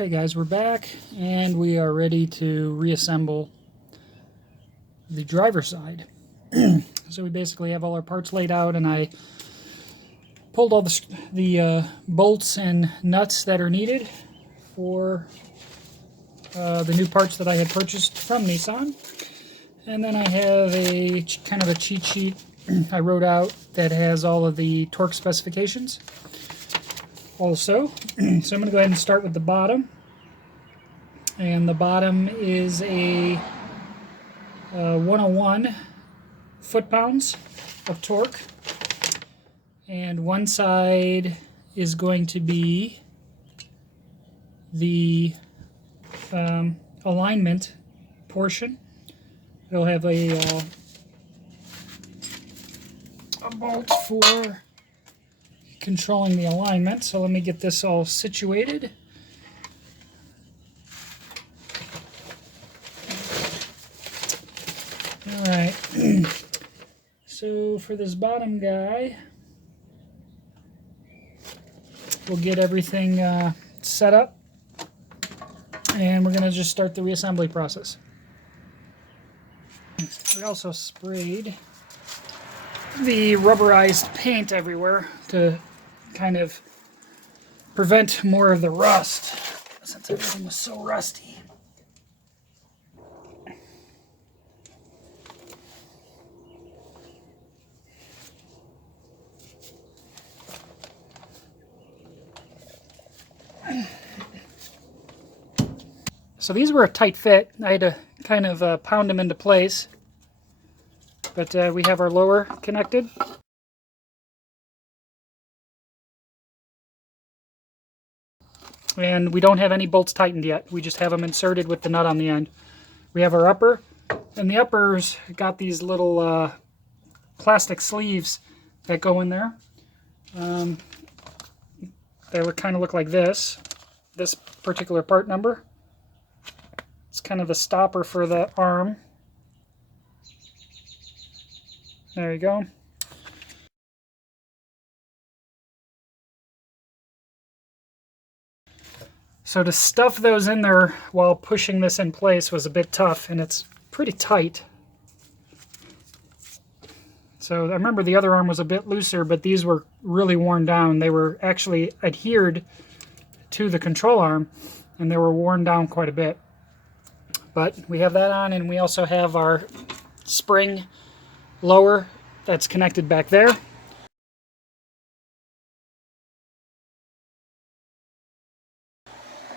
Okay guys, we're back and we are ready to reassemble the driver's side. So we basically have all our parts laid out, and I pulled all the bolts and nuts that are needed for the new parts that I had purchased from Nissan. And then I have a kind of a cheat sheet I wrote out that has all of the torque specifications also. So I'm going to go ahead and start with the bottom. And the bottom is a 101 foot-pounds of torque. And one side is going to be the alignment portion. It'll have a bolt for controlling the alignment. So let me get this all situated. Alright, so for this bottom guy, we'll get everything set up, and we're going to just start the reassembly process. We also sprayed the rubberized paint everywhere to kind of prevent more of the rust, since everything was so rusty. So these were a tight fit. I had to kind of pound them into place. But we have our lower connected. And we don't have any bolts tightened yet. We just have them inserted with the nut on the end. We have our upper. And the upper's got these little plastic sleeves that go in there. They kind of look like this particular part number. It's kind of the stopper for the arm. There you go. So to stuff those in there while pushing this in place was a bit tough, and it's pretty tight. So I remember the other arm was a bit looser, but these were really worn down. They were actually adhered to the control arm, and they were worn down quite a bit. But we have that on, and we also have our spring lower that's connected back there.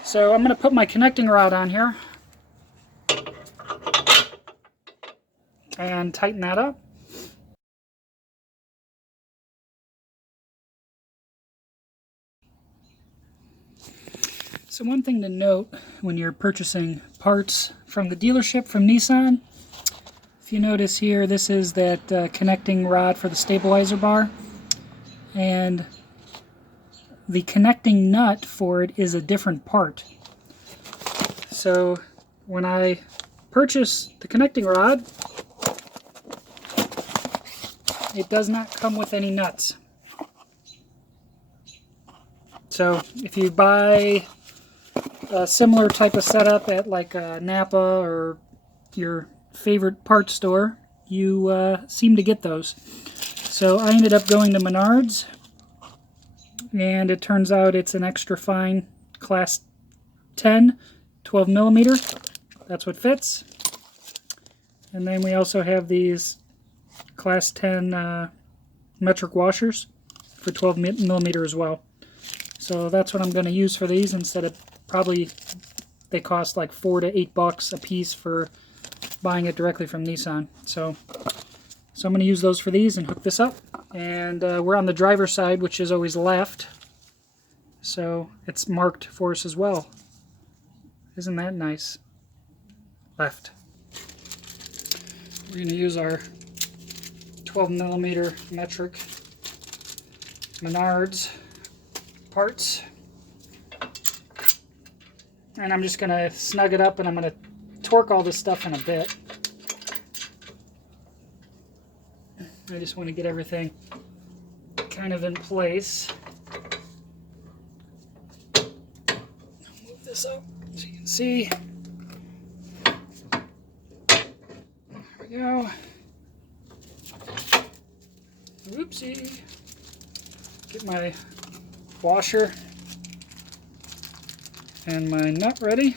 So I'm going to put my connecting rod on here and tighten that up. So one thing to note when you're purchasing parts from the dealership from Nissan, if you notice here, this is that connecting rod for the stabilizer bar, and the connecting nut for it is a different part. So when I purchase the connecting rod, it does not come with any nuts. So if you buy a similar type of setup at like a Napa or your favorite parts store, you seem to get those. So I ended up going to Menards, and it turns out it's an extra fine class 10 12 millimeter. That's what fits. And then we also have these class 10 metric washers for 12 millimeter as well. So that's what I'm going to use for these, instead of probably they cost like $4 to $8 a piece for buying it directly from Nissan. So I'm going to use those for these and hook this up. And we're on the driver's side, which is always left. So it's marked for us as well. Isn't that nice? Left. We're going to use our 12 millimeter metric Menards parts. And I'm just going to snug it up, and I'm going to torque all this stuff in a bit. I just want to get everything kind of in place. Move this So, as you can see, there we go. Whoopsie. Get my washer and my nut ready.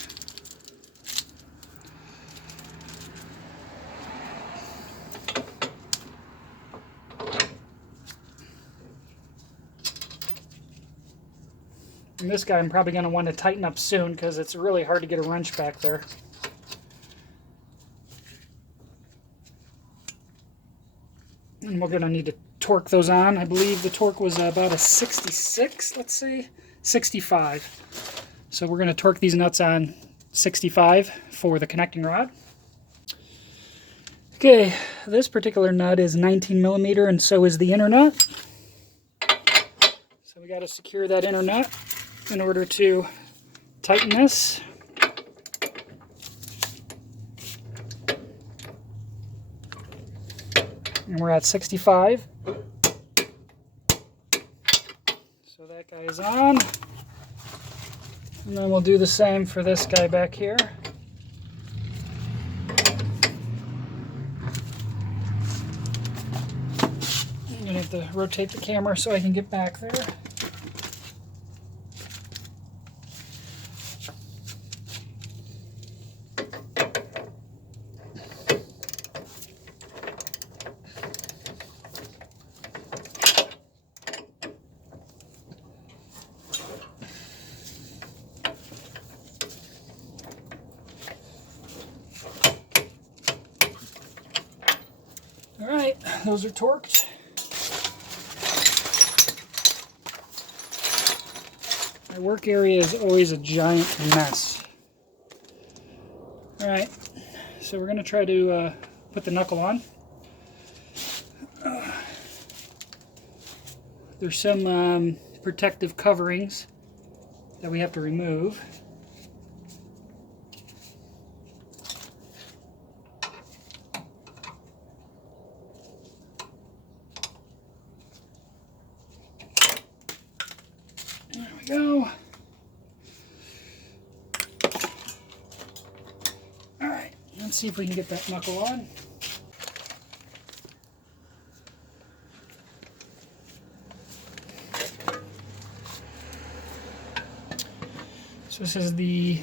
And this guy I'm probably going to want to tighten up soon because it's really hard to get a wrench back there. And we're going to need to torque those on. I believe the torque was about a 66, let's say, 65. So we're going to torque these nuts on 65 for the connecting rod. Okay, this particular nut is 19 millimeter and so is the inner nut. So we got to secure that inner nut in order to tighten this. And we're at 65. So that guy is on. And then we'll do the same for this guy back here. I'm going to have to rotate the camera so I can get back there. Alright, those are torqued. My work area is always a giant mess. Alright, so we're going to try to put the knuckle on. There's some protective coverings that we have to remove. There we go. Alright, let's see if we can get that knuckle on. So this is the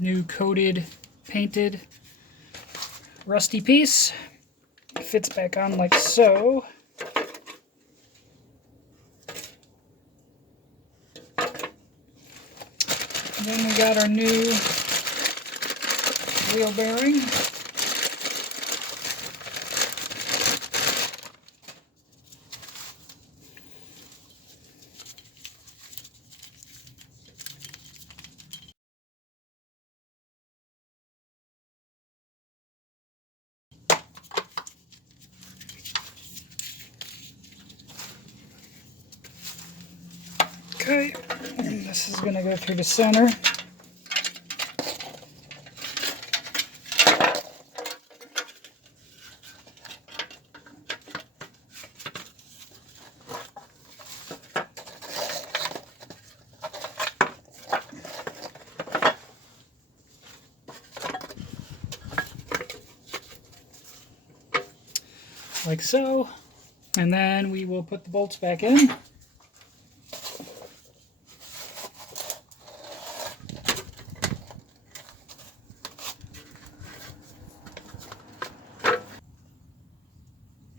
new coated, painted, rusty piece. It fits back on like so. And then we got our new wheel bearing. Okay, and this is going to go through the center. Like so, and then we will put the bolts back in.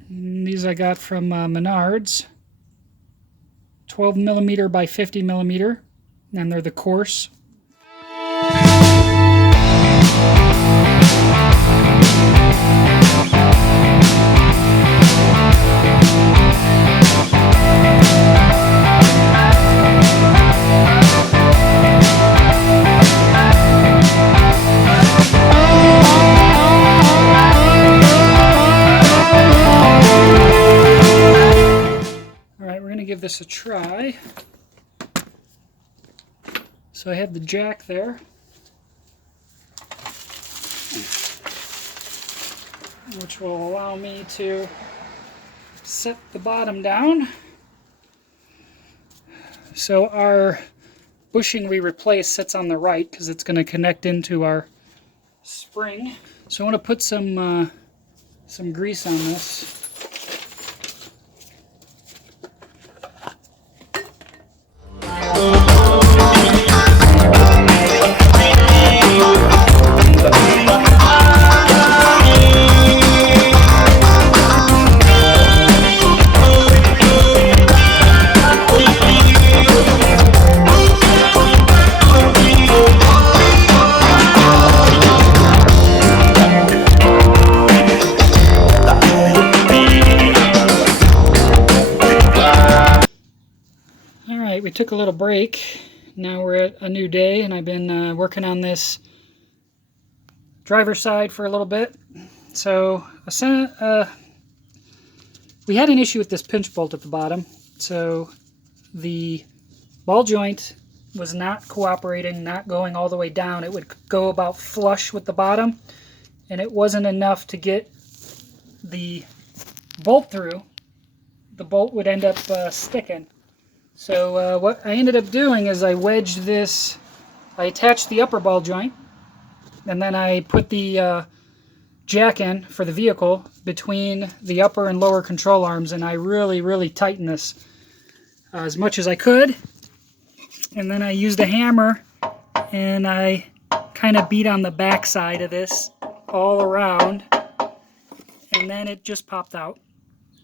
These I got from Menards, 12 millimeter by 50 millimeter, and they're the coarse. Give this a try. So I have the jack there, which will allow me to set the bottom down. So our bushing we replaced sits on the right because it's going to connect into our spring. So I want to put some grease on this. We took a little break. Now we're at a new day, and I've been working on this driver's side for a little bit. So we had an issue with this pinch bolt at the bottom. So the ball joint was not cooperating, not going all the way down. It would go about flush with the bottom, and it wasn't enough to get the bolt through. The bolt would end up sticking. So what I ended up doing is I wedged this, I attached the upper ball joint, and then I put the jack in for the vehicle between the upper and lower control arms, and I really tightened this as much as I could. And then I used a hammer and I kind of beat on the back side of this all around, and then it just popped out.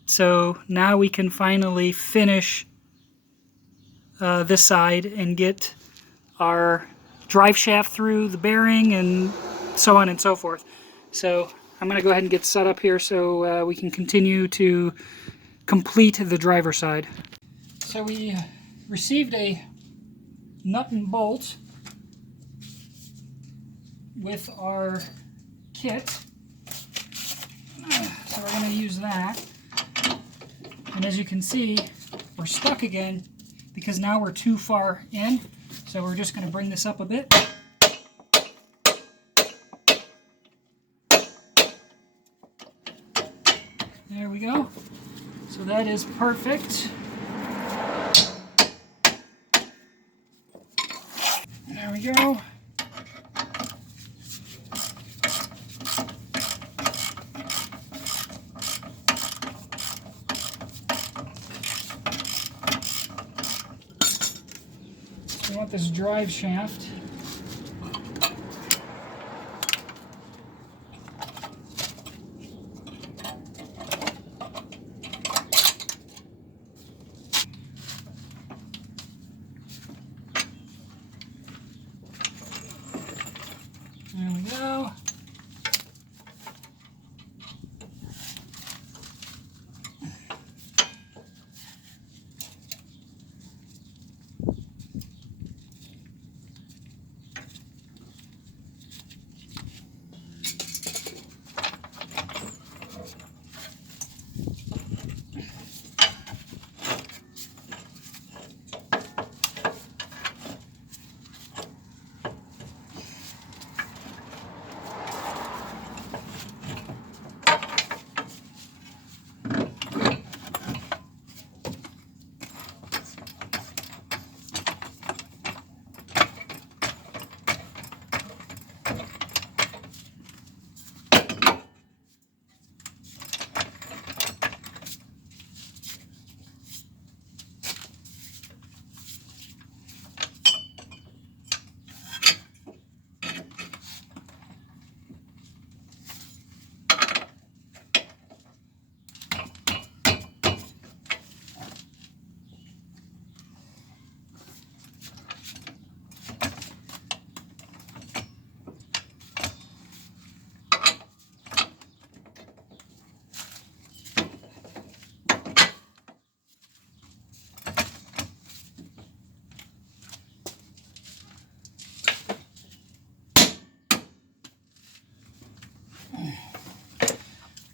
So now we can finally finish this side and get our drive shaft through the bearing and so on and so forth. So I'm going to go ahead and get set up here so we can continue to complete the driver side. So we received a nut and bolt with our kit. So we're going to use that. And as you can see, we're stuck again because now we're too far in. So we're just going to bring this up a bit. There we go. So that is perfect. There we go. We want this drive shaft. There we go.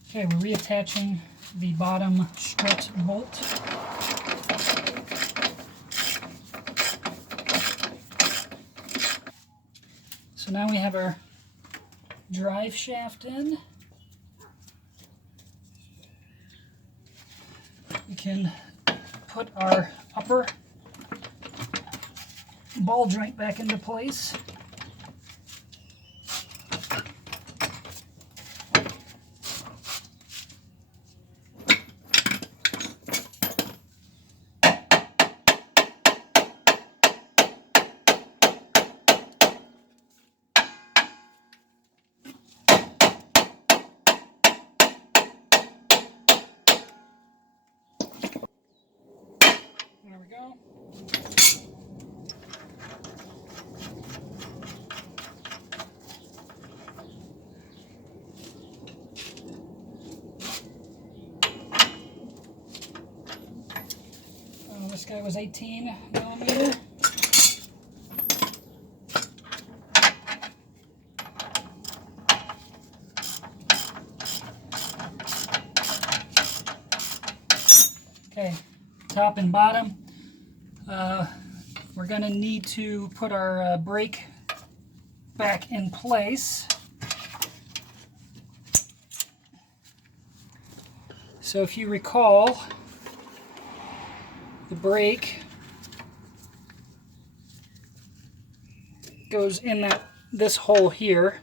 Okay, we're reattaching the bottom strut bolt. So now we have our drive shaft in. We can put our upper ball joint back into place. There we go. This guy was 18 millimeter. Okay, top and bottom. We're going to need to put our brake back in place. So if you recall, the brake goes in this hole here.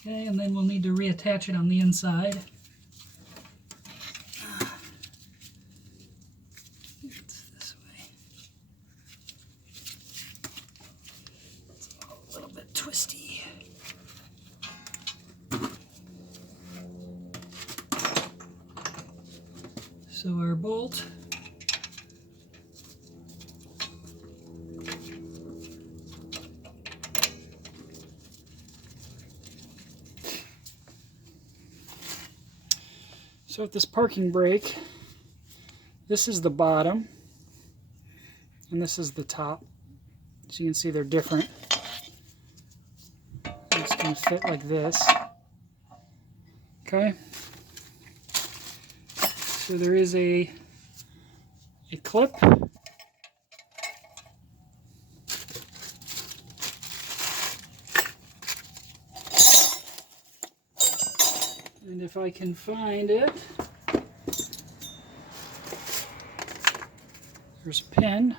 Okay, and then we'll need to reattach it on the inside. It's this way. It's a little bit twisty. So our bolt So with this parking brake, this is the bottom and this is the top. So you can see they're different. It's going to fit like this. Okay. So there is a clip. And if I can find it, there's a pin.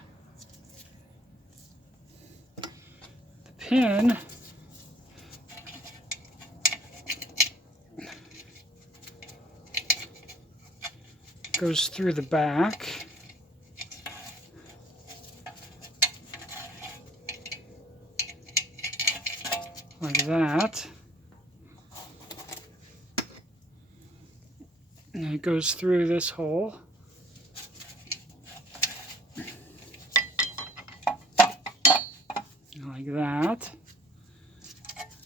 The pin goes through the back. Like that. And it goes through this hole. Like that.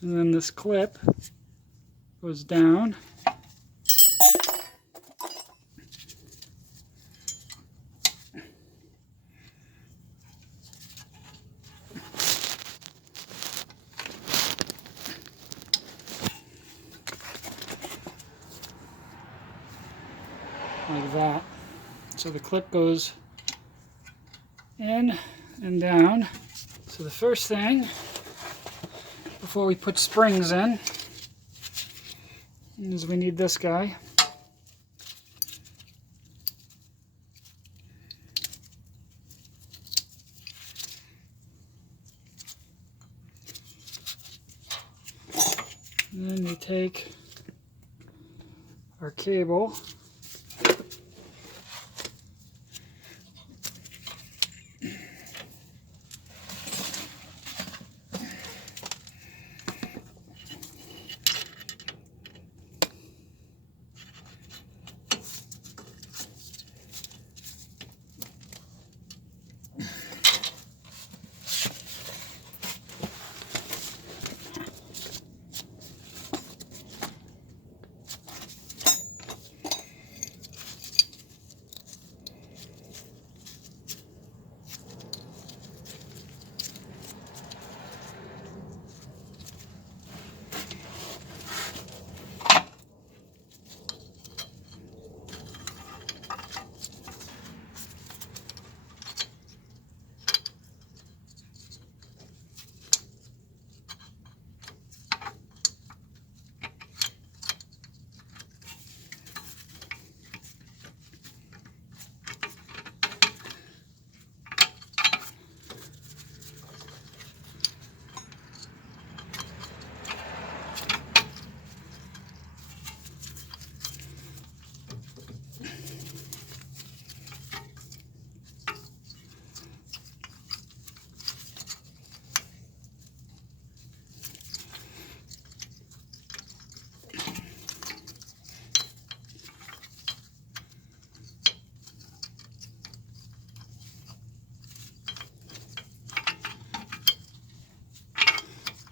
And then this clip goes down. Like that. So the clip goes in and down. So the first thing, before we put springs in, is we need this guy. And then we take our cable.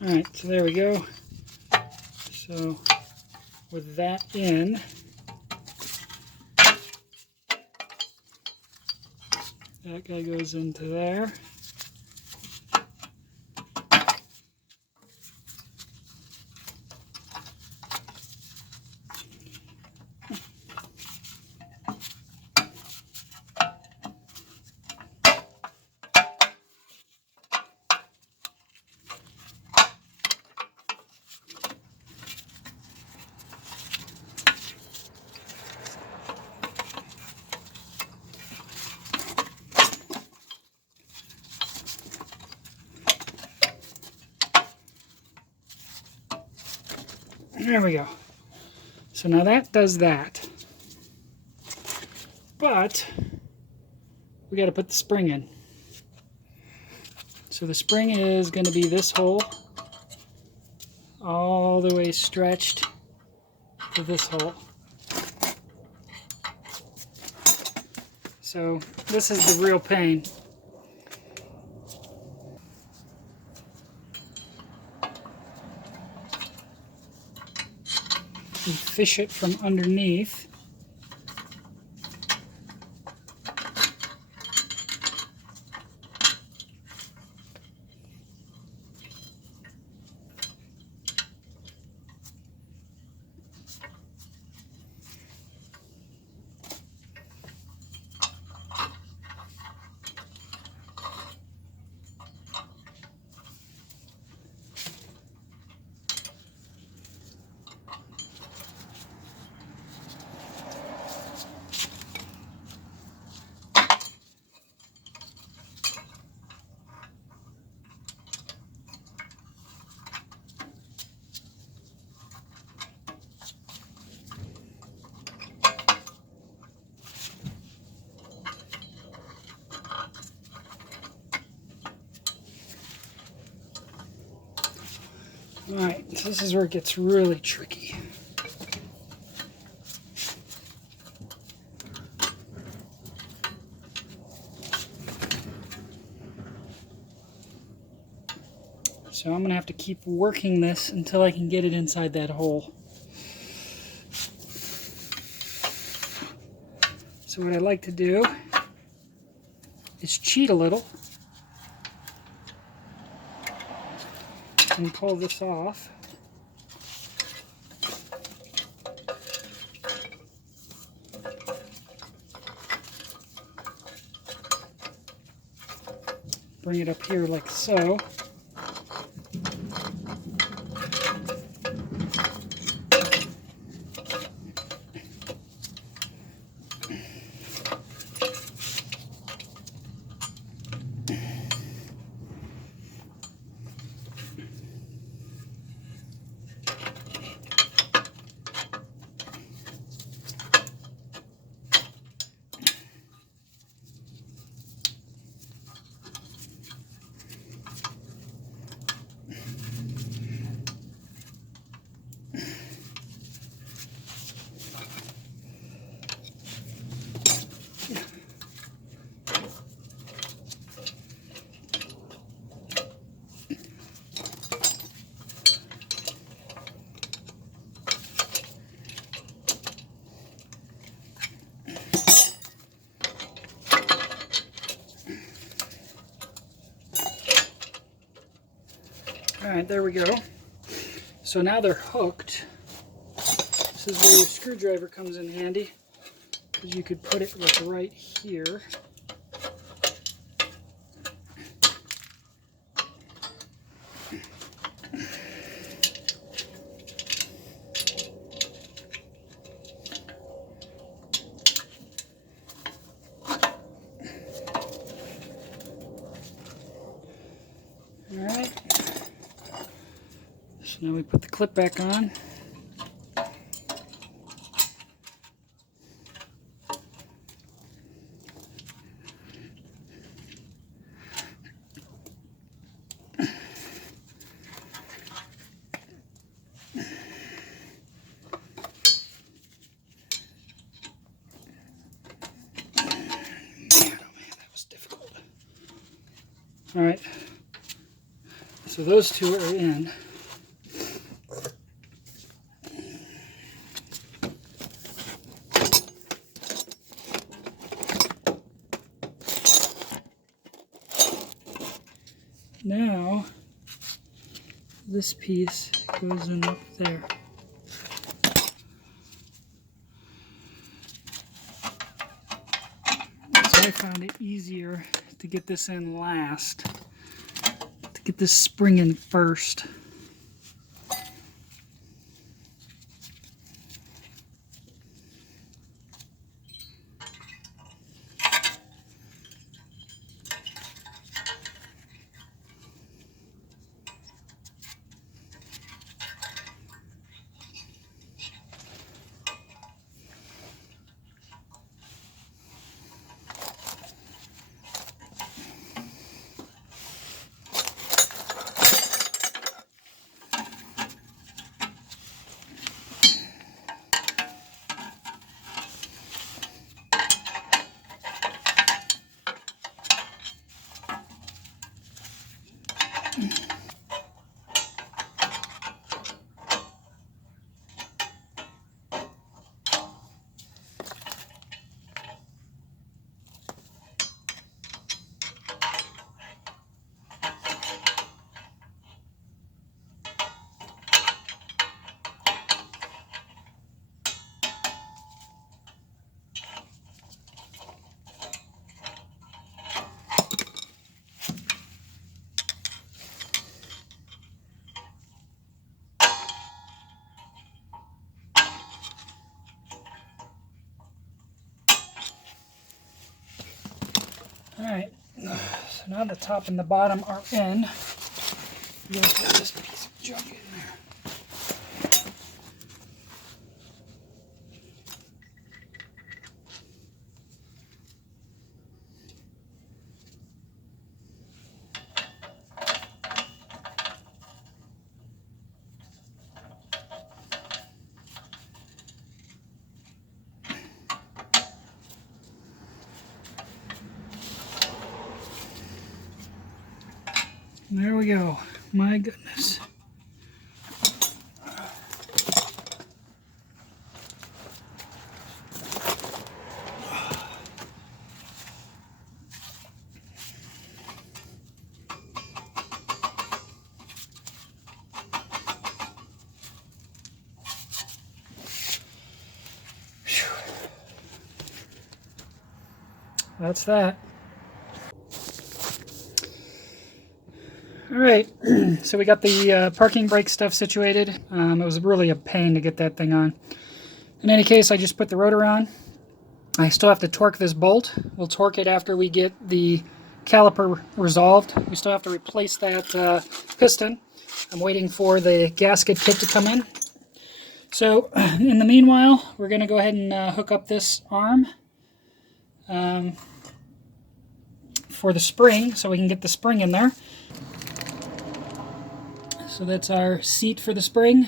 Alright, so there we go. So with that in, that guy goes into there. There we go. So now that does that. But we got to put the spring in. So the spring is going to be this hole all the way stretched to this hole. So this is the real pain. You fish it from underneath. Alright, so this is where it gets really tricky. So I'm going to have to keep working this until I can get it inside that hole. So what I like to do is cheat a little and pull this off. Bring it up here like so. Alright, there we go. So now they're hooked. This is where your screwdriver comes in handy, because you could put it like right here. Alright. So now we put the clip back on. Alright, So those two are in. Now, this piece goes in up there. So I found it easier to get this in last, to get this spring in first. Alright, so now the top and the bottom are in. I'm going to put this piece of junk in there. There we go. My goodness. That's that. Alright, so we got the parking brake stuff situated. It was really a pain to get that thing on. In any case, I just put the rotor on. I still have to torque this bolt. We'll torque it after we get the caliper resolved. We still have to replace that piston. I'm waiting for the gasket kit to come in. So, in the meanwhile, we're going to go ahead and hook up this arm for the spring, so we can get the spring in there. So that's our seat for the spring.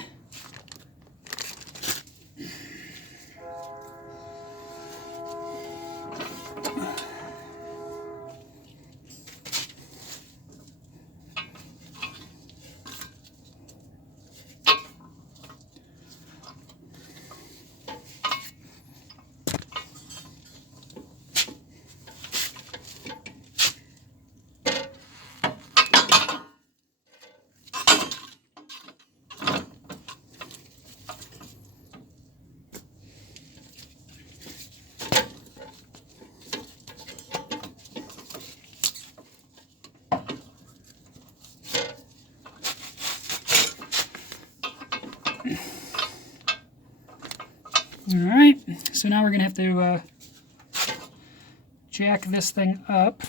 Alright, so now we're going to have to jack this thing up.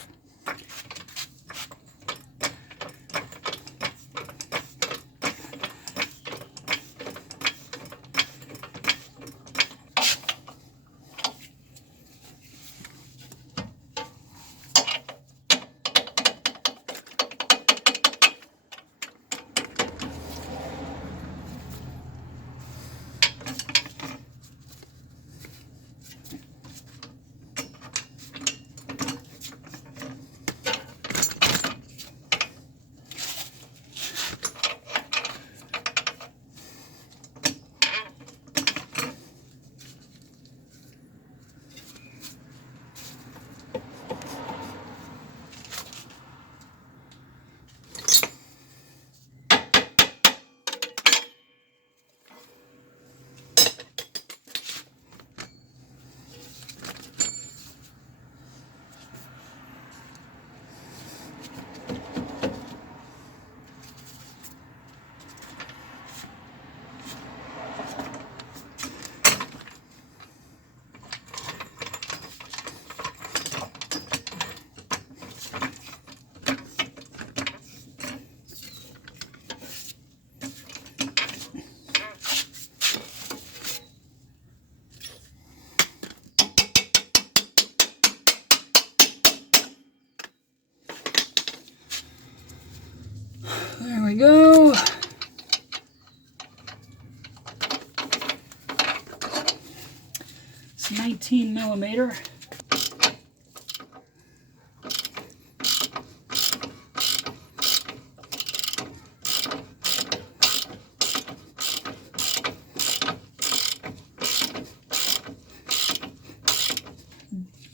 millimeter.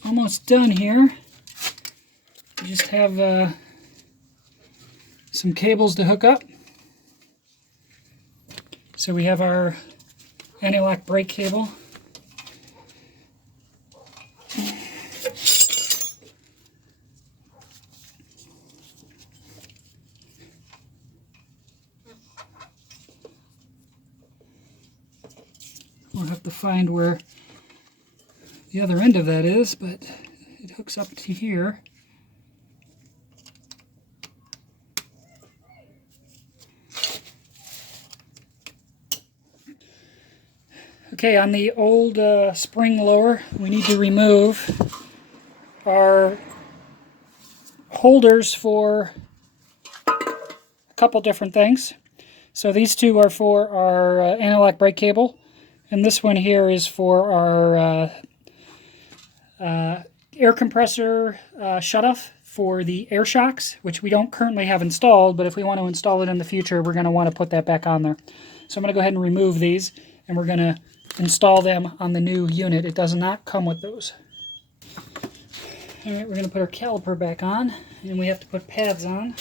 Almost done here. We just have some cables to hook up. So we have our anti-lock brake cable. We'll have to find where the other end of that is, but it hooks up to here. Okay, on the old spring lower, we need to remove our holders for a couple different things. So these two are for our anti-lock brake cable, and this one here is for our air compressor shutoff for the air shocks, which we don't currently have installed, but if we want to install it in the future, we're going to want to put that back on there. So I'm going to go ahead and remove these, and we're going to install them on the new unit. It does not come with those. Alright, we're going to put our caliper back on, and we have to put pads on.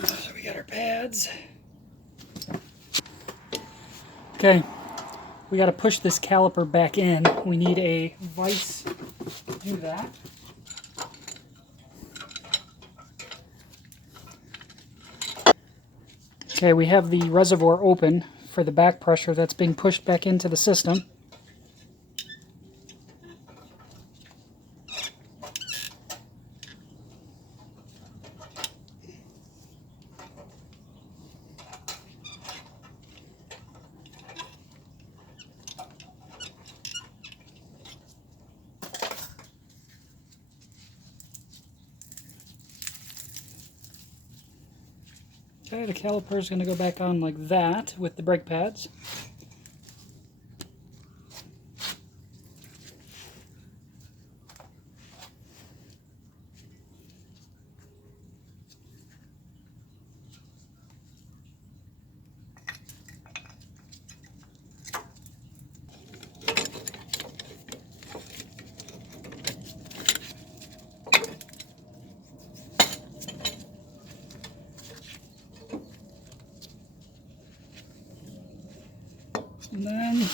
So we got our pads. Okay. We got to push this caliper back in. We need a vise to do that. Okay, we have the reservoir open for the back pressure that's being pushed back into the system. Okay, the caliper is going to go back on like that with the brake pads. And then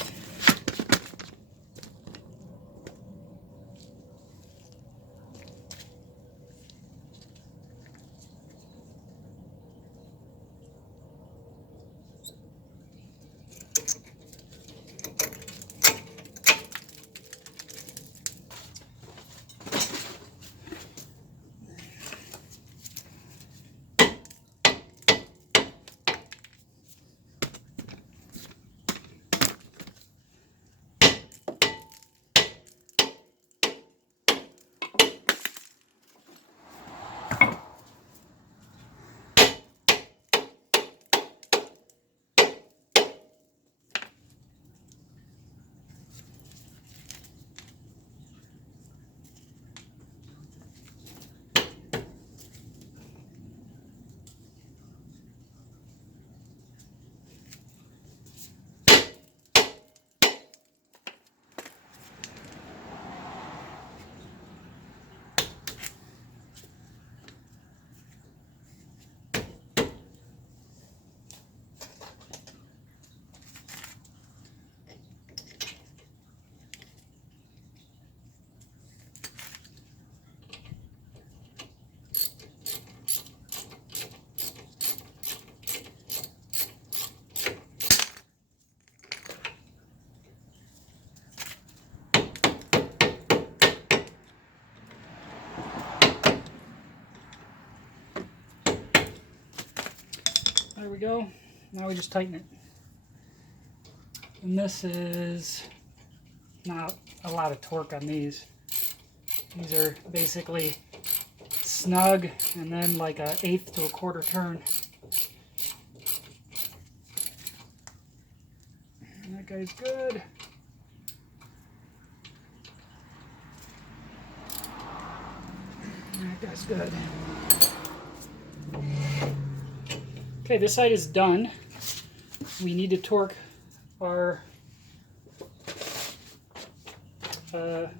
there we go. Now we just tighten it. And this is not a lot of torque on these. These are basically snug and then like an 1/8 to 1/4 turn. And that guy's good. That guy's good. Okay, this side is done. We need to torque our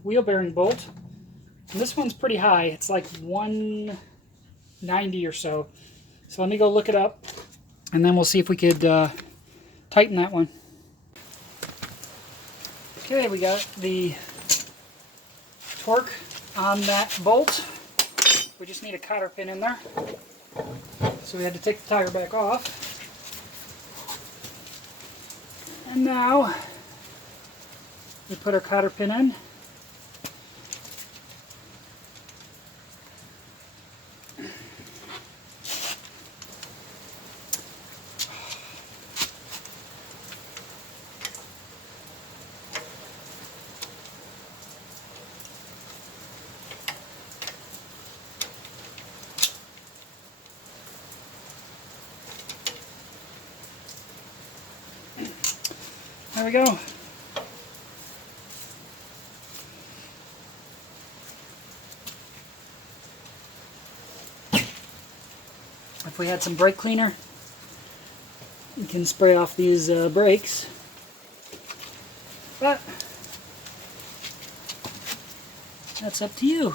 wheel bearing bolt. And this one's pretty high. It's like 190 or so. So let me go look it up, and then we'll see if we could tighten that one. Okay, we got the torque on that bolt. We just need a cotter pin in there. So we had to take the tire back off. And now we put our cotter pin in. There we go. If we had some brake cleaner, you can spray off these brakes. But that's up to you.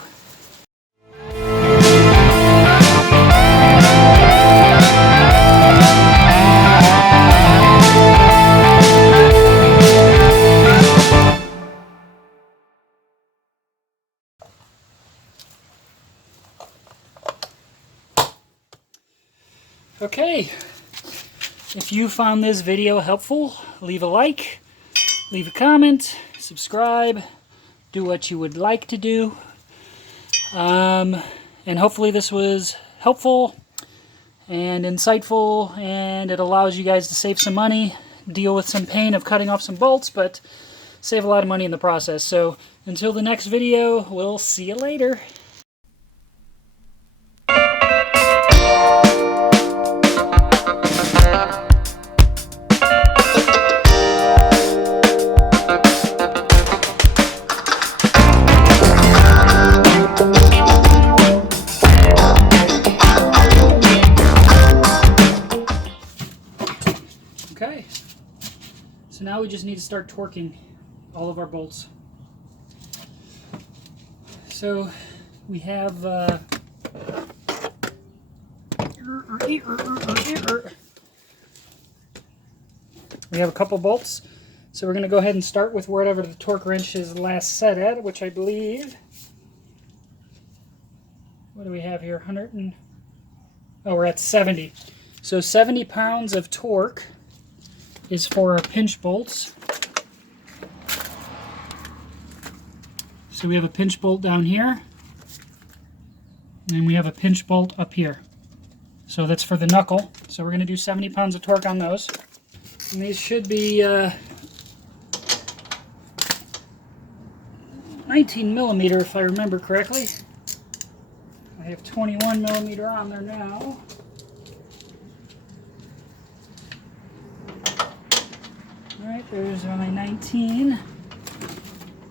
Okay, if you found this video helpful, leave a like, leave a comment, subscribe, do what you would like to do. And hopefully this was helpful and insightful, and it allows you guys to save some money, deal with some pain of cutting off some bolts, but save a lot of money in the process. So until the next video, we'll see you later. Okay, so now we just need to start torquing all of our bolts. So we have a couple bolts. So we're going to go ahead and start with whatever the torque wrench is last set at, which I believe, what do we have here? 100 and, oh, we're at 70. So 70 pounds of torque is for our pinch bolts. So we have a pinch bolt down here, and we have a pinch bolt up here. So that's for the knuckle. So we're going to do 70 pounds of torque on those. And these should be 19 millimeter if I remember correctly. I have 21 millimeter on there now. Alright, there's my 19.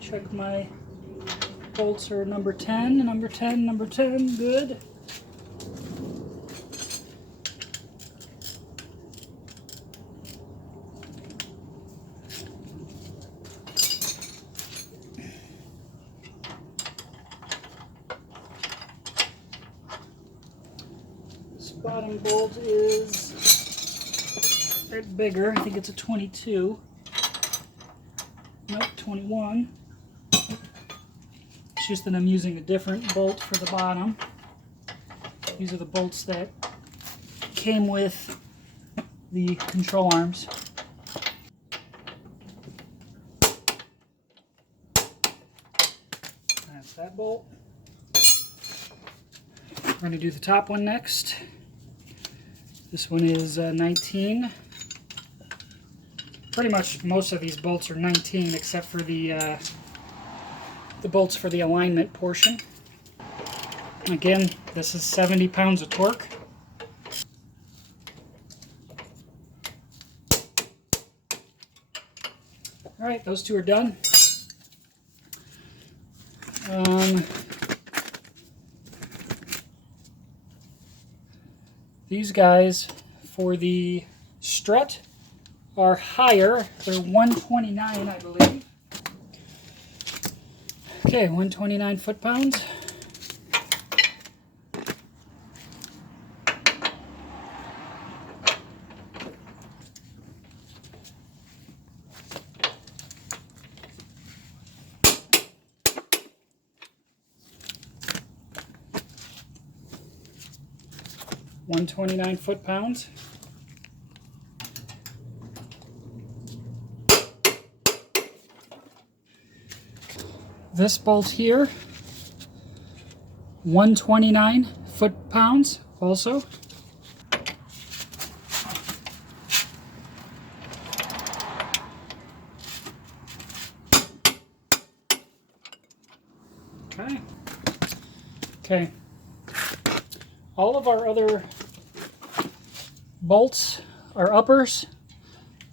Check my bolts are number 10, number 10, number 10, good. This bottom bolt is a bit bigger, I think it's a 22. Nope, 21. It's just that I'm using a different bolt for the bottom. These are the bolts that came with the control arms. That's that bolt. We're going to do the top one next. This one is 19. Pretty much most of these bolts are 19 except for the the bolts for the alignment portion. Again, this is 70 pounds of torque. Alright, those two are done. These guys for the strut are higher. They're 129, I believe. Okay, 129 foot-pounds. £129 foot-pounds. This bolt here, 129 foot-pounds also. Okay. All of our other bolts are uppers.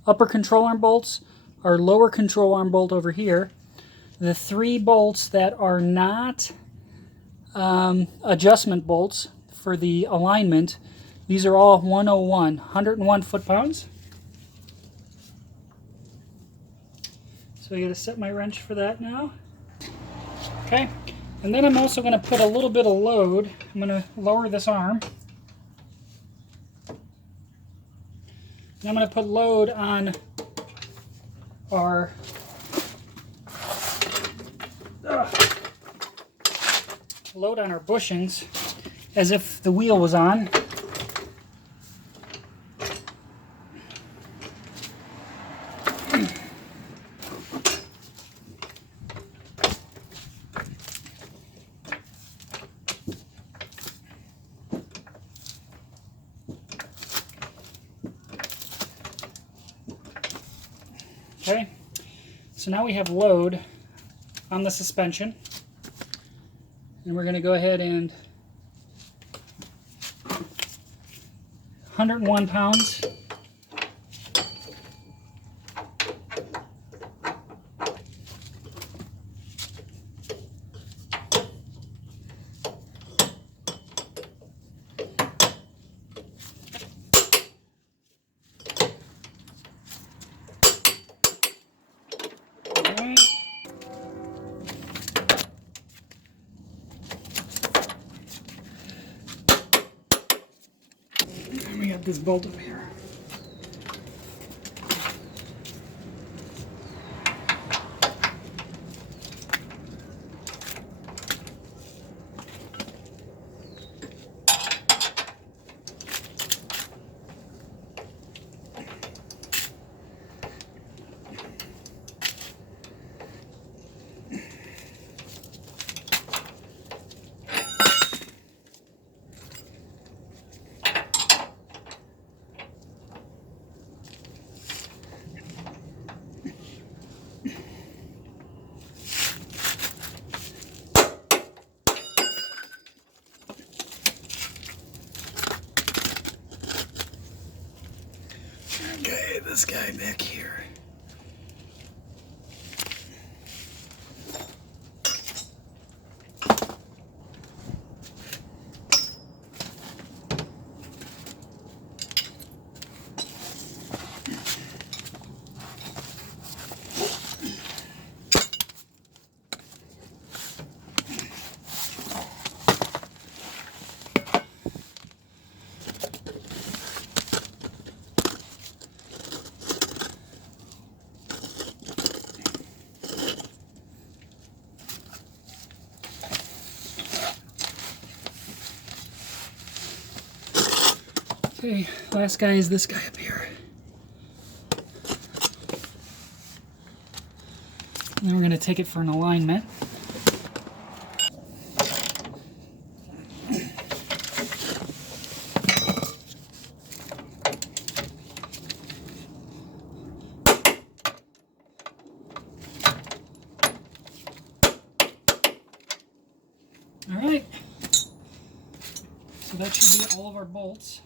Upper control arm bolts are lower control arm bolt over here. The three bolts that are not adjustment bolts for the alignment, these are all 101 foot-pounds. So I gotta set my wrench for that now. Okay, and then I'm also gonna put a little bit of load. I'm gonna lower this arm. And I'm gonna put load on our bushings as if the wheel was on. Okay, so now we have load on the suspension, and we're going to go ahead and 101 pounds. We got this bolt over here. Okay, this guy back here. Okay, last guy is this guy up here. And then we're going to take it for an alignment. So that should be all of our bolts.